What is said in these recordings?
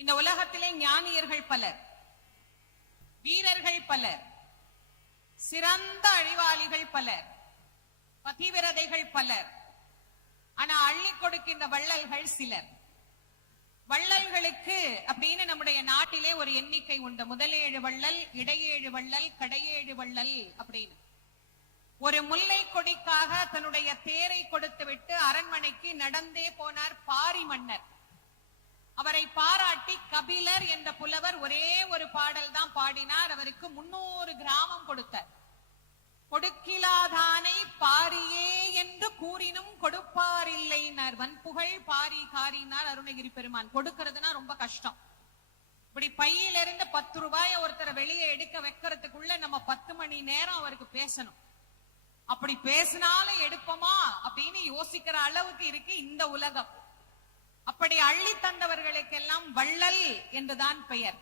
இந்த உலகத்திலே ஞானியர்கள் பலர், வீரர்கள் பலர், சிறந்த அழிவாளிகள் பலர், பதிவிரதைகள் பலர். ஆனா அள்ளி கொடுக்கின்ற வள்ளல்கள் சிலர். வள்ளல்களுக்கு அப்படின்னு நம்முடைய நாட்டிலே ஒரு எண்ணிக்கை உண்டு. முதலேழு வள்ளல், இடையேழு வள்ளல், கடையேழு வள்ளல் அப்படின்னு. ஒரு முல்லை கொடிக்காக தன்னுடைய தேரை கொடுத்து விட்டு அரண்மனைக்கு நடந்தே போனார் பாரி மன்னர். அவரை பாராட்டி கபிலர் என்ற புலவர் ஒரே ஒரு பாடல் தான் பாடினார். அவருக்கு 300 கிராமம் கொடுத்தார். கொடுக்கிலாதானை பாரியே என்று கூறினும் கொடுப்பாரில்லைனார். வன்புகழ் பாரி காரினார் அருணகிரி பெருமான். கொடுக்கிறதுனா ரொம்ப கஷ்டம். இப்படி பையில இருந்து 10 ரூபாயை ஒருத்தரை வெளியே எடுக்க வைக்கிறதுக்குள்ள நம்ம 10 மணி நேரம் அவருக்கு பேசணும். அப்படி பேசினாலும் எடுப்போமா அப்படின்னு யோசிக்கிற அளவுக்கு இருக்கு இந்த உலகம். அப்படி அள்ளி தந்தவர்களுக்கெல்லாம் வள்ளல் என்றுதான் பெயர்.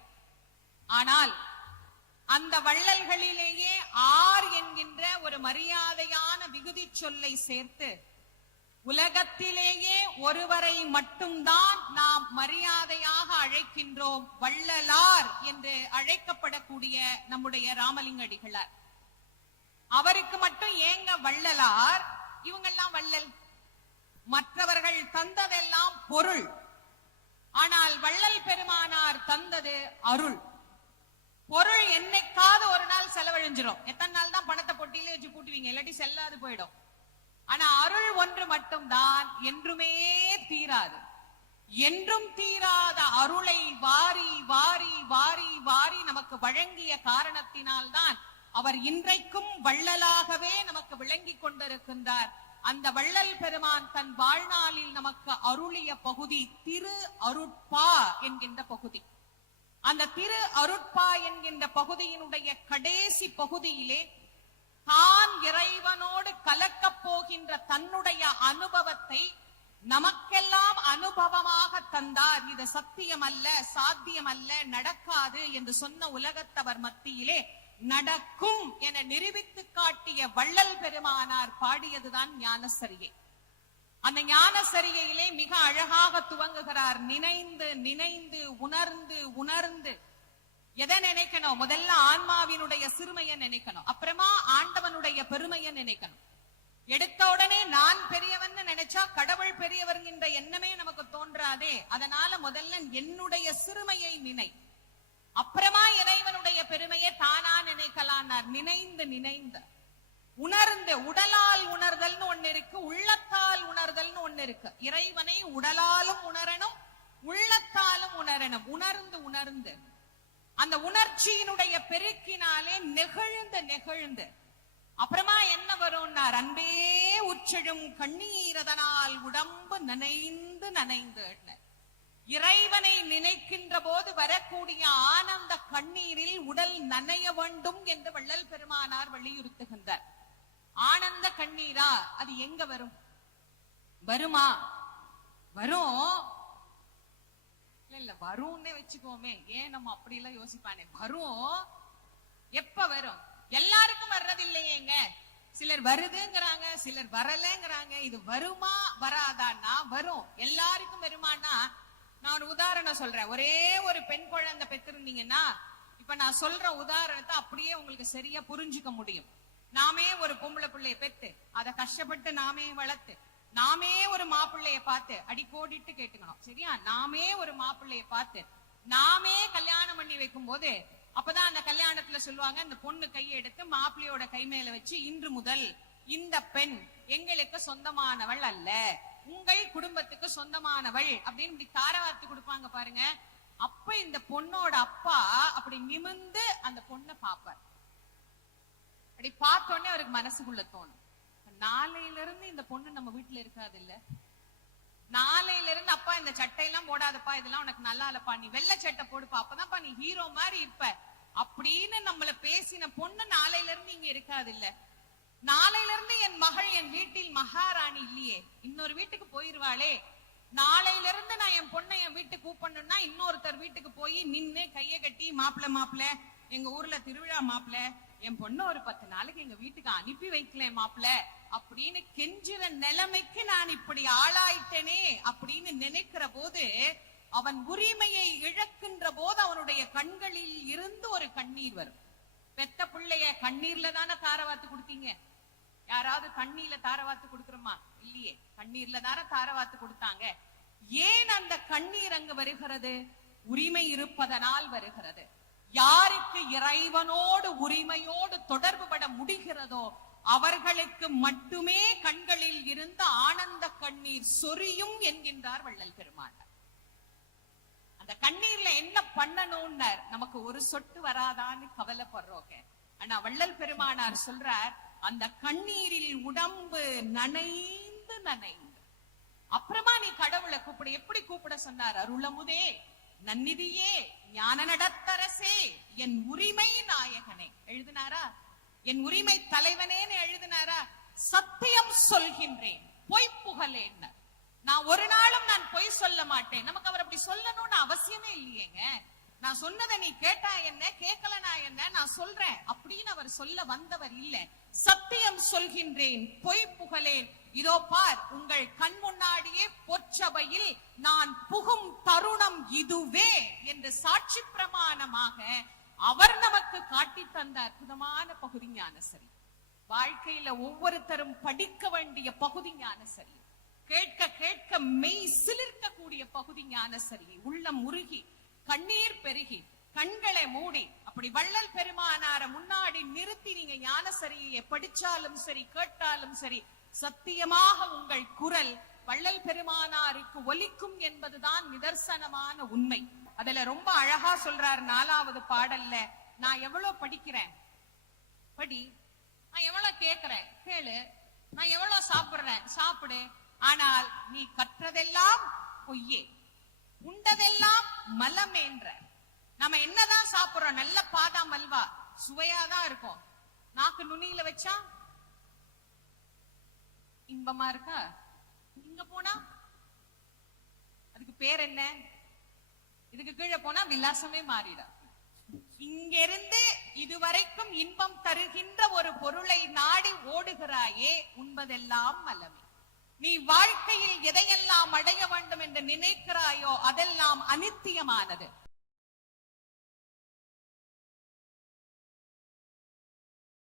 ஆனால் அந்த வள்ளல்களிலேயே ஆர் என்கின்ற ஒரு மரியாதையான விகுதி சொல்லை சேர்த்து உலகத்திலேயே ஒருவரை மட்டும்தான் நாம் மரியாதையாக அழைக்கின்றோம், வள்ளலார் என்று அழைக்கப்படக்கூடிய நம்முடைய ராமலிங்க அடிகளார். அவருக்கு மட்டும் ஏங்க வள்ளலார்? இவங்கெல்லாம் வள்ளல். மற்றவர்கள் தந்ததெல்லாம் பொருள். ஆனால் வள்ளல் பெருமானார் தந்தது அருள். பொருள் என்னைக்காவது ஒரு நாள் செலவழிஞ்சிரும். எத்தனை நாள் தான் பணத்தை பொட்டியிலே வச்சு பூட்டுவீங்க, இல்லாட்டி செல்லாது போயிடும். ஆனா அருள் ஒன்று மட்டும்தான் என்றுமே தீராது. என்றும் தீராத அருளை வாரி வாரி வாரி வாரி நமக்கு வழங்கிய காரணத்தினால்தான் அவர் இன்றைக்கும் வள்ளலாகவே நமக்கு விளங்கி கொண்டிருக்கின்றார். அந்த வள்ளல் பெருமான் தன் வாழ்நாளில் நமக்கு அருளிய பகுதி திரு அருட்பா என்கின்ற பகுதி. அந்த திரு அருட்பா என்கின்ற பகுதியினுடைய கடைசி பகுதியிலே தான் இறைவனோடு கலக்கப் போகின்ற தன்னுடைய அனுபவத்தை நமக்கெல்லாம் அனுபவமாக தந்தார். இது சத்தியம் அல்ல, சாத்தியம் அல்ல, நடக்காது என்று சொன்ன உலகத்தவர் மத்தியிலே நடக்கும் என நிரூபித்து காட்டிய வள்ளல் பெருமானார் பாடியதுதான் ஞானசரியை. அந்த ஞானசரியிலே மிக அழகாக துவங்குகிறார். நினைந்து நினைந்து உணர்ந்து உணர்ந்து. எதை நினைக்கணும்? முதல்ல ஆன்மாவினுடைய சிறுமையை நினைக்கணும், அப்புறமா ஆண்டவனுடைய பெருமையை நினைக்கணும். எடுத்த உடனே நான் பெரியவன் நினைச்சா கடவுள் பெரியவர்கின்ற எண்ணமே நமக்கு தோன்றாதே. அதனால முதல்ல என்னுடைய சிறுமையை நினை, அப்புறமா இறைவனுடைய பெருமையை தானா நினைக்கலாம். நினைந்து நினைந்து உணர்ந்து. உடலால் உணர்தல்னு ஒண்ணு இருக்கு, உள்ளத்தால் உணர்தல்னு ஒண்ணு இருக்கு. இறைவனை உடலாலும் உணரணும், உள்ளத்தாலும் உணரணும். உணர்ந்து உணர்ந்து அந்த உணர்ச்சியினுடைய பெருக்கினாலே நெகிழ்ந்து நெகிழ்ந்து அப்புறமா என்ன வரும்னார்? அன்பே உச்செழும் கண்ணீரதனால் உடம்பு நனைந்து நனைந்து. இறைவனை நினைக்கின்ற போது வரக்கூடிய ஆனந்த கண்ணீரில் உடல் நனைய வேண்டும் என்று வள்ளல் பெருமானார் வலியுறுத்துகின்றார். ஆனந்த கண்ணீரா அது எங்க வரும்? வருமா? வரும் இல்ல வரும்னே வச்சுக்கோமே. ஏன் நம்ம அப்படி எல்லாம் யோசிப்பானே. வரும். எப்ப வரும்? எல்லாருக்கும் வர்றது இல்லையேங்க. சிலர் வருதுங்கிறாங்க, சிலர் வரலங்கிறாங்க. இது வருமா வராதான்னா வரும். எல்லாருக்கும் வருமானா? நான் ஒரு உதாரணம் சொல்றேன். ஒரே ஒரு பெண் குழந்தை பெற்றிருந்தீங்கன்னா இப்ப நான் சொல்ற உதாரணத்தை அப்படியே உங்களுக்கு சரியா புரிஞ்சுக்க முடியும். நாமே ஒரு பொம்பளை பிள்ளைய பெத்து அதை கஷ்டப்பட்டு நாமே வளர்த்து நாமே ஒரு மாப்பிள்ளைய பார்த்து அடிக்கோடிட்டு கேட்டுக்கணும், சரியா? நாமே ஒரு மாப்பிள்ளைய பார்த்து நாமே கல்யாணம் பண்ணி வைக்கும் போது அப்பதான் அந்த கல்யாணத்துல சொல்லுவாங்க, இந்த பொண்ணு கையை எடுத்து மாப்பிள்ளையோட கை மேல வச்சு, இன்று முதல் இந்த பெண் எங்களுக்கு சொந்தமானவள் அல்ல, உங்கள் குடும்பத்துக்கு சொந்தமானவள் அப்படின்னு இப்படி தாரவார்த்து கொடுப்பாங்க பாருங்க. அப்ப இந்த பொண்ணோட அப்பா அப்படி நிமிர்ந்து அந்த பொண்ணை பாப்பார். அப்படி பார்த்தோன்னே அவருக்கு மனசுக்குள்ள தோணும், நாளையில இருந்து இந்த பொண்ணு நம்ம வீட்டுல இருக்காது இல்ல, நாளையில இருந்து அப்பா இந்த சட்டையெல்லாம் போடாதப்பா, இதெல்லாம் உனக்கு நல்லா இல்லப்பா, நீ வெள்ளை சட்டை போடுப்பா, அப்பதான்ப்பா நீ ஹீரோ மாதிரி இருப்ப அப்படின்னு நம்மள பேசின பொண்ணு நாளையில இருந்து இங்க இருக்காது இல்ல. நாளையில இருந்து என் மகள் என் வீட்டில் மகாராணி இல்லையே, இன்னொரு வீட்டுக்கு போயிருவாளே. நாளையில இருந்து நான் என் பொண்ணை என் வீட்டுக்கு கூப்பிடணும்னா இன்னொருத்தர் வீட்டுக்கு போய் நின்னு கைய கட்டி, மாப்பிள்ள மாப்பிள்ள எங்க ஊர்ல திருவிழா மாப்பிள்ள, என் பொண்ணு ஒரு 10 நாளைக்கு எங்க வீட்டுக்கு அனுப்பி வைக்கல மாப்பிள்ள அப்படின்னு கெஞ்சுற நிலைமைக்கு நான் இப்படி ஆளாயிட்டேனே அப்படின்னு நினைக்கிற போது அவன் உரிமையை இழக்கின்ற போது அவனுடைய கண்களில் இருந்து ஒரு கண்ணீர் வரும். பெத்த பிள்ளைய கண்ணீர்ல தானே தாரவாத்து கொடுத்தீங்க? யாராவது தண்ணீர்ல தாரவாத்து கொடுக்கிறோமா? இல்லையே, கண்ணீர்ல தானே தாரவாத்து கொடுத்தாங்க. ஏன் அந்த கண்ணீர் அங்கு வருகிறது? உரிமை இருப்பதனால் வருகிறது. யாருக்கு இறைவனோடு உரிமையோடு தொடர்பு பட முடிகிறதோ அவர்களுக்கு மட்டுமே கண்களில் இருந்து ஆனந்த கண்ணீர் சொரியும் என்கின்றார் வள்ளல் பெருமானார். அந்த கண்ணீர்ல என்ன பண்ணணும்னு நமக்கு ஒரு சொட்டு வராதான்னு கவலைப்படுறோங்க. ஆனா வள்ளல் பெருமானார் சொல்றார், அந்த கண்ணீரில் உடம்பு நனைந்து நனைந்து அப்புறமா நீ கடவுளை கூப்பிட. எப்படி கூப்பிட சொன்னார்? அருளமுதே, நன்னிதியே, ஞான நடத்தரசே, என் உரிமை நாயகனே. எழுதினாரா? என் உரிமை தலைவனேன்னு எழுதினாரா? சத்தியம் சொல்கின்றேன், பொய் புகழேன். நான் ஒரு நாளும் நான் பொய் சொல்ல மாட்டேன். நமக்கு அவர் அப்படி சொல்லணும்னு அவசியமே இல்லையேங்க. நான் சொன்னதை நீ கேட்டா என்ன, கேட்கலனா என்ன, நான் சொல்றேன் அப்படின்னு அவர் சொல்ல வந்தவர் இல்ல. சத்தியம் சொல்கின்றேன், பொய் புகழேன். இதோ பார், உங்கள் கண் முன்னாடியே பொற்சபையில் நான் புகும் தருணம் இதுவே என்று சாட்சி பிரமாணமாக அவர் நமக்கு காட்டி தந்த அற்புதமான பகுதி ஞானசரி. வாழ்க்கையில ஒவ்வொருத்தரும் படிக்க வேண்டிய பகுதி ஞானசரி. கேட்க கேட்க மெய் சிலிர்க்கக்கூடிய பகுதி ஞானசரி. உள்ளம் உருகி கண்ணீர் பெருகி கண்களை மூடி அப்படி வள்ளல் பெருமானார முன்னாடி நிறுத்தி நீங்க ஞானசரியை படிச்சாலும் சரி, கேட்டாலும் சரி, சத்தியமாக உங்கள் குரல் வள்ளல் பெருமானாருக்கு ஒலிக்கும் என்பதுதான் நிதர்சனமான உண்மை. அதுல ரொம்ப அழகா சொல்றார் 4வது பாடல்ல, நான் எவ்வளவு படிக்கிறேன் படி, நான் எவ்வளவு கேட்கிறேன் கேளு, நான் எவ்வளவு சாப்பிடுறேன் சாப்பிடு, ஆனால் நீ கற்றதெல்லாம் பொய்யே, உண்டதெல்லாம் மலமேன்ற. நம்ம என்னதான் சாப்பிடுறோம்? நல்ல பாதாம் அல்வா சுவையாதான் இருக்கும், நாக்கு நுனியில வச்சா இன்பமா இருக்கா? இங்க போனா அதுக்கு பேர் என்ன? இதுக்கு கீழே போனா விலாசமே மாறிடும். இங்கிருந்து இதுவரைக்கும் இன்பம் தருகின்ற ஒரு பொருளை நாடி ஓடுகிறாயே, உண்பதெல்லாம் மலமே. நீ வாழ்க்கையில் எதையெல்லாம் அடைய வேண்டும் என்று நினைக்கிறாயோ அதெல்லாம் அனித்தியமானது.